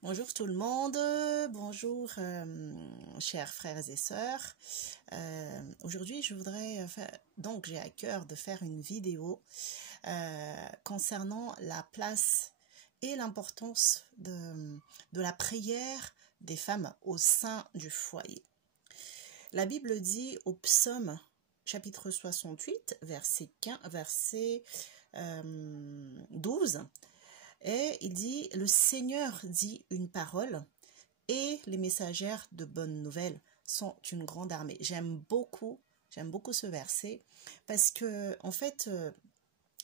Bonjour tout le monde, bonjour chers frères et sœurs. Aujourd'hui je voudrais j'ai à cœur de faire une vidéo concernant la place et l'importance de la prière des femmes au sein du foyer. La Bible dit au psaume chapitre 68 verset 12, et il dit: le Seigneur dit une parole et les messagères de bonnes nouvelles sont une grande armée. J'aime beaucoup ce verset parce que en fait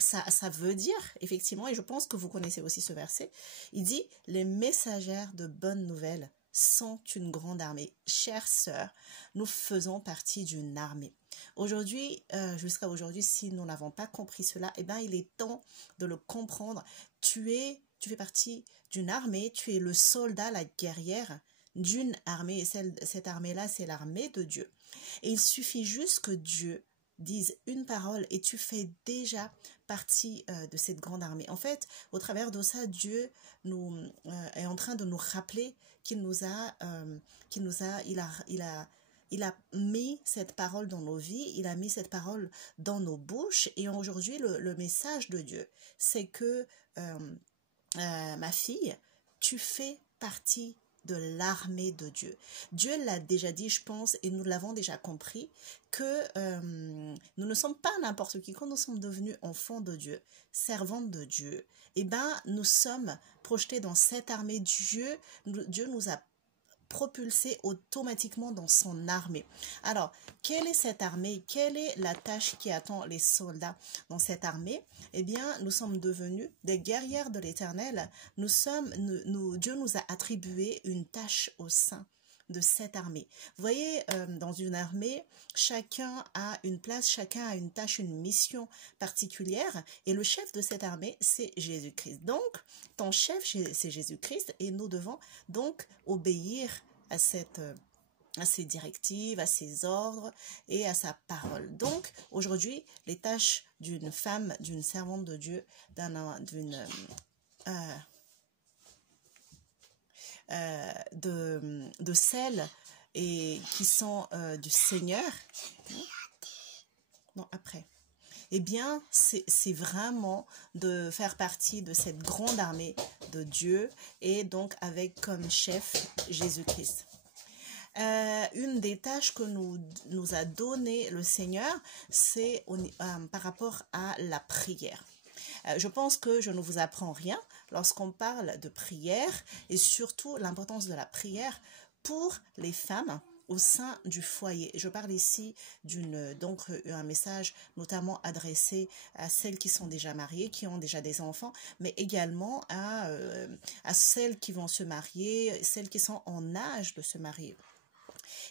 ça veut dire effectivement, et je pense que vous connaissez aussi ce verset, il dit: les messagères de bonnes nouvelles sont une grande armée. Chères sœurs, nous faisons partie d'une armée. Aujourd'hui, jusqu'à aujourd'hui, si nous n'avons pas compris cela, eh bien, il est temps de le comprendre. Tu fais partie d'une armée, tu es le soldat, la guerrière d'une armée, et cette armée-là, c'est l'armée de Dieu. Et il suffit juste que Dieu dise une parole et tu fais déjà partie de cette grande armée. En fait, au travers de ça, Dieu est en train de nous rappeler qu'il a mis cette parole dans nos vies, il a mis cette parole dans nos bouches. Et aujourd'hui, le message de Dieu, c'est que ma fille, tu fais partie de l'armée de Dieu. Dieu l'a déjà dit, je pense, et nous l'avons déjà compris, que nous ne sommes pas n'importe qui. Quand nous sommes devenus enfants de Dieu, servantes de Dieu, eh bien, nous sommes projetés dans cette armée. Dieu nous a propulsé automatiquement dans son armée. Alors, quelle est cette armée? Quelle est la tâche qui attend les soldats dans cette armée? Eh bien, nous sommes devenus des guerrières de l'Éternel. Dieu nous a attribué une tâche au sein de cette armée. Vous voyez, dans une armée, chacun a une place, chacun a une tâche, une mission particulière, et le chef de cette armée, c'est Jésus-Christ. Donc, ton chef, c'est Jésus-Christ, et nous devons donc obéir à ses directives, à ses ordres et à sa parole. Donc, aujourd'hui, les tâches d'une femme, d'une servante de Dieu, de celles qui sont du Seigneur. Non, après. Eh bien, c'est vraiment de faire partie de cette grande armée de Dieu, et donc avec comme chef Jésus-Christ. Une des tâches que nous a donné le Seigneur, c'est par rapport à la prière. Je pense que je ne vous apprends rien lorsqu'on parle de prière, et surtout l'importance de la prière pour les femmes au sein du foyer. Je parle ici un message notamment adressé à celles qui sont déjà mariées, qui ont déjà des enfants, mais également à celles qui vont se marier, celles qui sont en âge de se marier.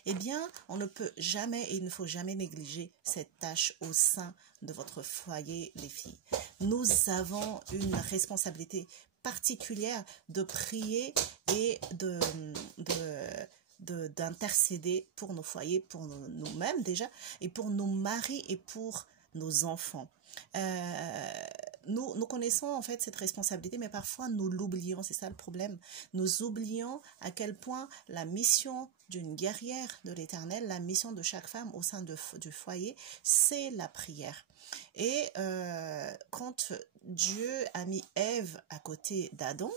Eh bien, on ne peut jamais et il ne faut jamais négliger cette tâche au sein de votre foyer, les filles. Nous avons une responsabilité particulière de prier et d'intercéder pour nos foyers, pour nous-mêmes déjà, et pour nos maris et pour nos enfants. Nous connaissons en fait cette responsabilité, mais parfois nous l'oublions, c'est ça le problème. Nous oublions à quel point la mission d'une guerrière de l'Éternel, la mission de chaque femme au sein du foyer, c'est la prière. Et quand Dieu a mis Ève à côté d'Adam,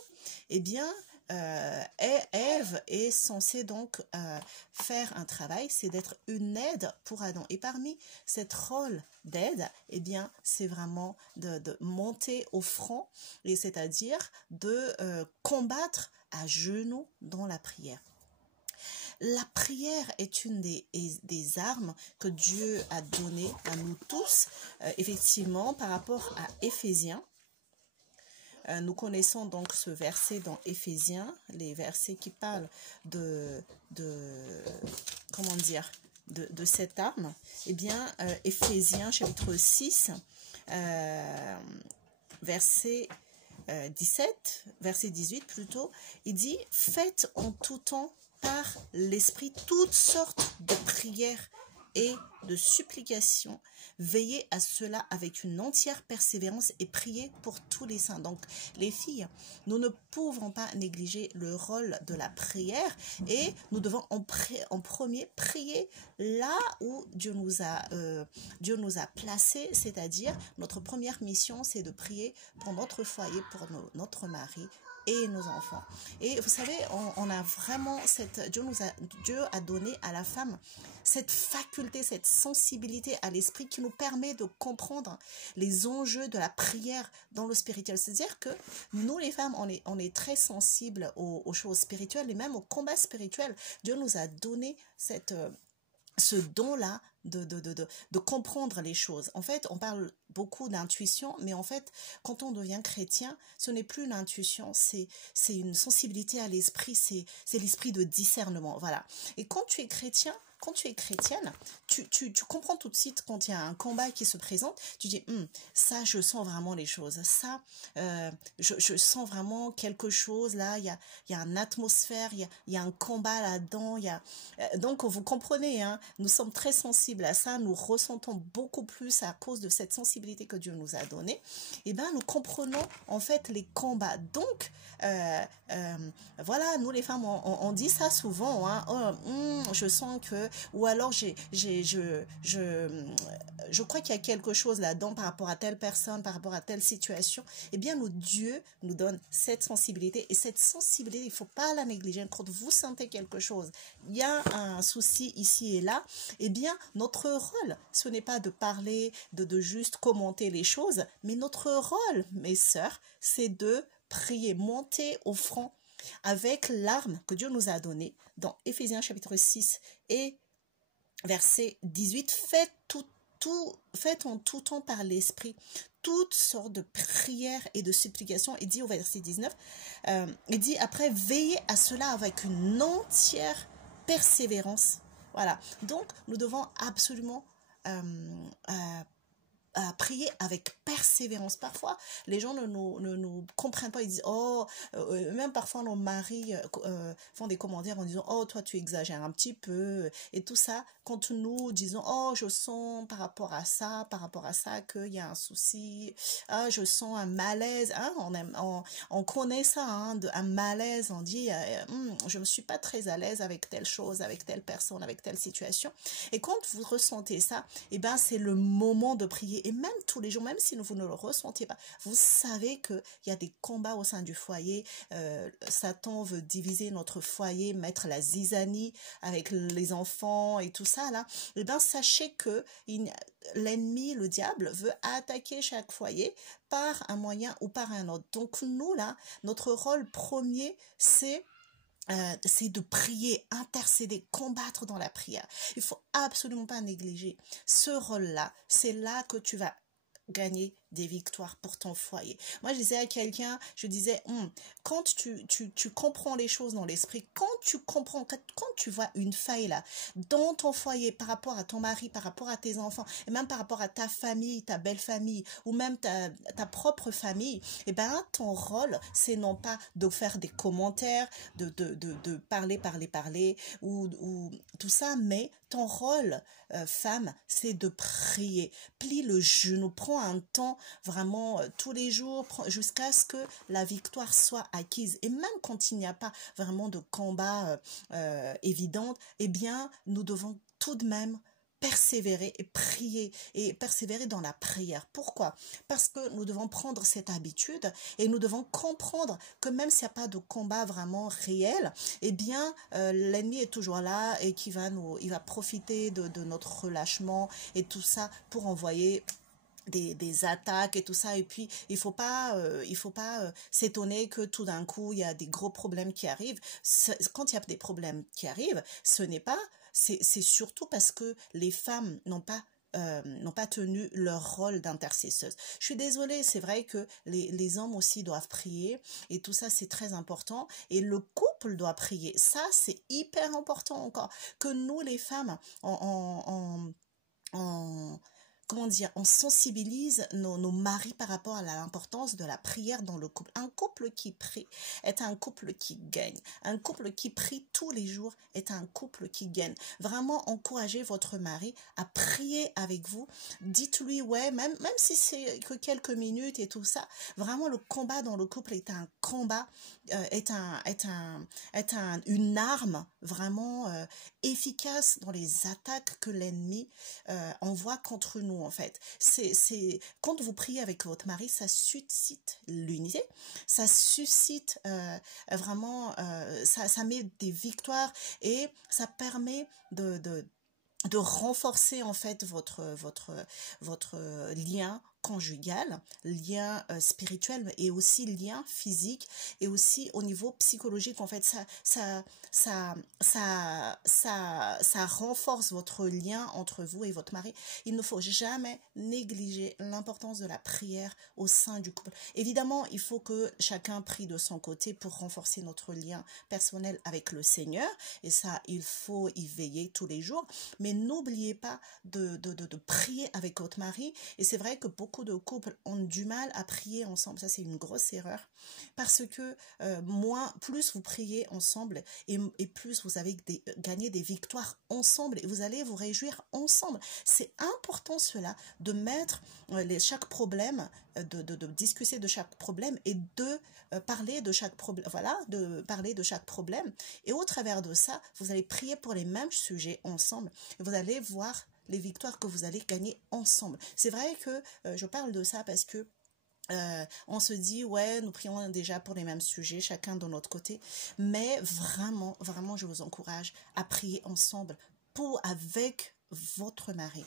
eh bien, Ève est censée donc faire un travail, c'est d'être une aide pour Adam. Et parmi cette rôle d'aide, eh bien, c'est vraiment de monter au front, et c'est-à-dire de combattre à genoux dans la prière. La prière est une des armes que Dieu a données à nous tous, effectivement, par rapport à Éphésiens. Nous connaissons donc ce verset dans Éphésiens, les versets qui parlent de cette arme. Eh bien, Éphésiens chapitre 6, verset 18 plutôt, il dit: faites en tout temps par l'Esprit toutes sortes de prières et de supplication, veillez à cela avec une entière persévérance et priez pour tous les saints. Donc, les filles, nous ne pouvons pas négliger le rôle de la prière et nous devons en premier prier là où Dieu nous a placés, c'est-à-dire notre première mission, c'est de prier pour notre foyer, pour notre mari et nos enfants. Et vous savez, on a vraiment Dieu a donné à la femme cette faculté, cette sensibilité à l'esprit qui nous permet de comprendre les enjeux de la prière dans le spirituel. C'est-à-dire que nous, les femmes, on est très sensibles aux choses spirituelles et même au combat spirituel. Dieu nous a donné ce don-là de comprendre les choses. En fait, on parle beaucoup d'intuition, mais en fait, quand on devient chrétien, ce n'est plus une intuition, c'est une sensibilité à l'esprit, c'est l'esprit de discernement, voilà. Et quand tu es chrétien, quand tu es chrétienne, tu comprends tout de suite quand il y a un combat qui se présente, tu dis, ça, je sens vraiment les choses, ça, je sens vraiment quelque chose, là, il y a une atmosphère, il y a un combat là-dedans, donc vous comprenez, hein, nous sommes très sensibles à ça, nous ressentons beaucoup plus à cause de cette sensibilité que Dieu nous a donnée, et bien nous comprenons en fait les combats. Donc, voilà, nous les femmes, on dit ça souvent, hein, je sens que, ou alors je crois qu'il y a quelque chose là-dedans par rapport à telle personne, par rapport à telle situation. Eh bien, Dieu nous donne cette sensibilité, et cette sensibilité, il ne faut pas la négliger. Quand vous sentez quelque chose, il y a un souci ici et là, eh bien, notre rôle, ce n'est pas de parler, de juste commenter les choses, mais notre rôle, mes sœurs, c'est de prier, monter au front avec l'arme que Dieu nous a donnée dans Éphésiens chapitre 6 et verset 18. Faites en tout temps par l'esprit toutes sortes de prières et de supplications. Il dit au verset 19, il dit après, veillez à cela avec une entière persévérance. Voilà, donc nous devons absolument à prier avec persévérance. Parfois, les gens ne nous comprennent pas. Ils disent, même parfois nos maris font des commentaires en disant, oh, toi tu exagères un petit peu, et tout ça. Quand nous disons, oh, je sens par rapport à ça qu'il y a un souci, je sens un malaise, hein, on connaît ça, hein, un malaise, on dit, je me suis pas très à l'aise avec telle chose, avec telle personne, avec telle situation. Et quand vous ressentez ça, eh ben, c'est le moment de prier. Et même tous les jours, même si vous ne le ressentez pas, vous savez qu'il y a des combats au sein du foyer. Satan veut diviser notre foyer, mettre la zizanie avec les enfants et tout ça là. Et bien, sachez que l'ennemi, le diable, veut attaquer chaque foyer par un moyen ou par un autre. Donc nous là, notre rôle premier, c'est de prier, intercéder, combattre dans la prière. Il faut absolument pas négliger ce rôle-là. C'est là que tu vas gagner des victoires pour ton foyer. Moi, je disais à quelqu'un, quand tu comprends les choses dans l'esprit, quand tu vois une faille là, dans ton foyer, par rapport à ton mari, par rapport à tes enfants, et même par rapport à ta famille, ta belle famille, ou même ta propre famille, et ben, ton rôle, c'est non pas de faire des commentaires, de parler, ou tout ça, mais ton rôle, femme, c'est de prier. Plie le genou, prends un temps vraiment tous les jours jusqu'à ce que la victoire soit acquise. Et même quand il n'y a pas vraiment de combat évident, eh bien, nous devons tout de même persévérer et prier et persévérer dans la prière. Pourquoi? Parce que nous devons prendre cette habitude et nous devons comprendre que même s'il n'y a pas de combat vraiment réel, eh bien l'ennemi est toujours là et il va profiter de notre relâchement et tout ça pour envoyer des attaques et tout ça. Et puis il faut pas s'étonner que tout d'un coup il y a des gros problèmes qui arrivent. Quand il y a des problèmes qui arrivent, c'est surtout parce que les femmes n'ont pas tenu leur rôle d'intercesseuse. Je suis désolée, c'est vrai que les hommes aussi doivent prier et tout ça c'est très important et le couple doit prier. Ça c'est hyper important encore que nous les femmes comment dire, on sensibilise nos maris par rapport à l'importance de la prière dans le couple. Un couple qui prie est un couple qui gagne. Un couple qui prie tous les jours est un couple qui gagne. Vraiment, encouragez votre mari à prier avec vous. Dites-lui, ouais, même si c'est que quelques minutes et tout ça, vraiment le combat dans le couple est un combat, une arme vraiment efficace dans les attaques que l'ennemi envoie contre nous en fait. Quand vous priez avec votre mari, ça suscite l'unité, ça suscite vraiment, ça met des victoires et ça permet de renforcer en fait votre lien conjugal, lien spirituel et aussi lien physique et aussi au niveau psychologique en fait ça renforce votre lien entre vous et votre mari. Il ne faut jamais négliger l'importance de la prière au sein du couple. Évidemment, il faut que chacun prie de son côté pour renforcer notre lien personnel avec le Seigneur et ça, il faut y veiller tous les jours, mais n'oubliez pas de prier avec votre mari. Et c'est vrai que beaucoup de couples ont du mal à prier ensemble. Ça, c'est une grosse erreur parce que plus vous priez ensemble et plus vous avez gagné des victoires ensemble et vous allez vous réjouir ensemble. C'est important cela, de mettre chaque problème, de discuter de chaque problème et de parler de chaque problème. Voilà, de parler de chaque problème. Et au travers de ça, vous allez prier pour les mêmes sujets ensemble et vous allez voir les victoires que vous allez gagner ensemble. C'est vrai que je parle de ça parce que on se dit, ouais, nous prions déjà pour les mêmes sujets, chacun de notre côté, mais vraiment, vraiment, je vous encourage à prier ensemble avec votre mari.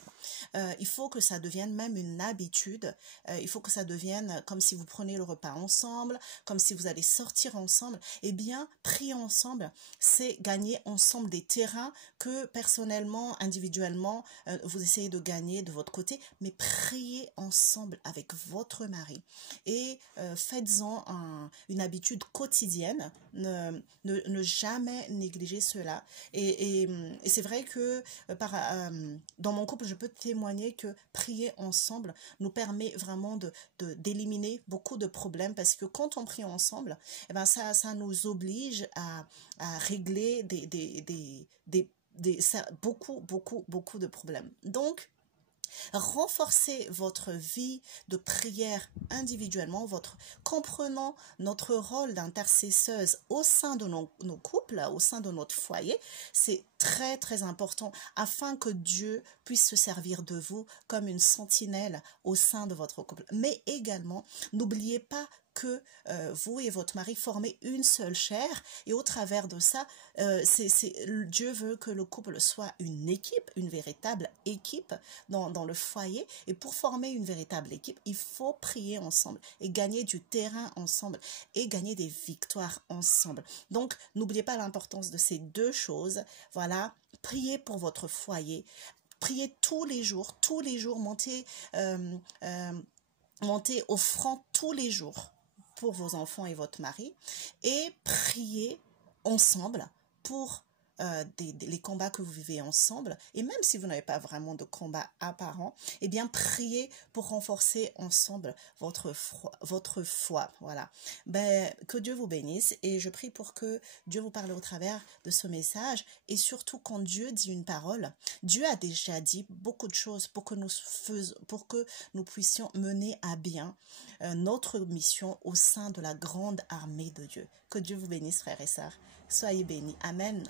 Il faut que ça devienne même une habitude. Il faut que ça devienne comme si vous prenez le repas ensemble, comme si vous allez sortir ensemble. Eh bien, prier ensemble, c'est gagner ensemble des terrains que personnellement, individuellement, vous essayez de gagner de votre côté, mais priez ensemble avec votre mari. Et faites-en une habitude quotidienne. Ne jamais négliger cela. Et c'est vrai que dans mon couple, je peux témoigner que prier ensemble nous permet vraiment d'éliminer beaucoup de problèmes parce que quand on prie ensemble, eh ben ça nous oblige à régler beaucoup de problèmes. Donc, renforcez votre vie de prière individuellement, comprenant notre rôle d'intercesseuse au sein de nos couples, au sein de notre foyer. C'est très très important afin que Dieu puisse se servir de vous comme une sentinelle au sein de votre couple. Mais également, n'oubliez pas que vous et votre mari formez une seule chair et au travers de ça, Dieu veut que le couple soit une équipe, une véritable équipe dans le foyer. Et pour former une véritable équipe, il faut prier ensemble et gagner du terrain ensemble et gagner des victoires ensemble. Donc, n'oubliez pas l'importance de ces deux choses. Voilà, priez pour votre foyer. Priez tous les jours, montez au front tous les jours pour vos enfants et votre mari et priez ensemble pour les combats que vous vivez ensemble et même si vous n'avez pas vraiment de combat apparent, eh bien priez pour renforcer ensemble votre foi. Voilà. Que Dieu vous bénisse et je prie pour que Dieu vous parle au travers de ce message et surtout quand Dieu dit une parole, Dieu a déjà dit beaucoup de choses pour que nous puissions mener à bien notre mission au sein de la grande armée de Dieu. Que Dieu vous bénisse frères et sœurs. Soyez bénis. Amen.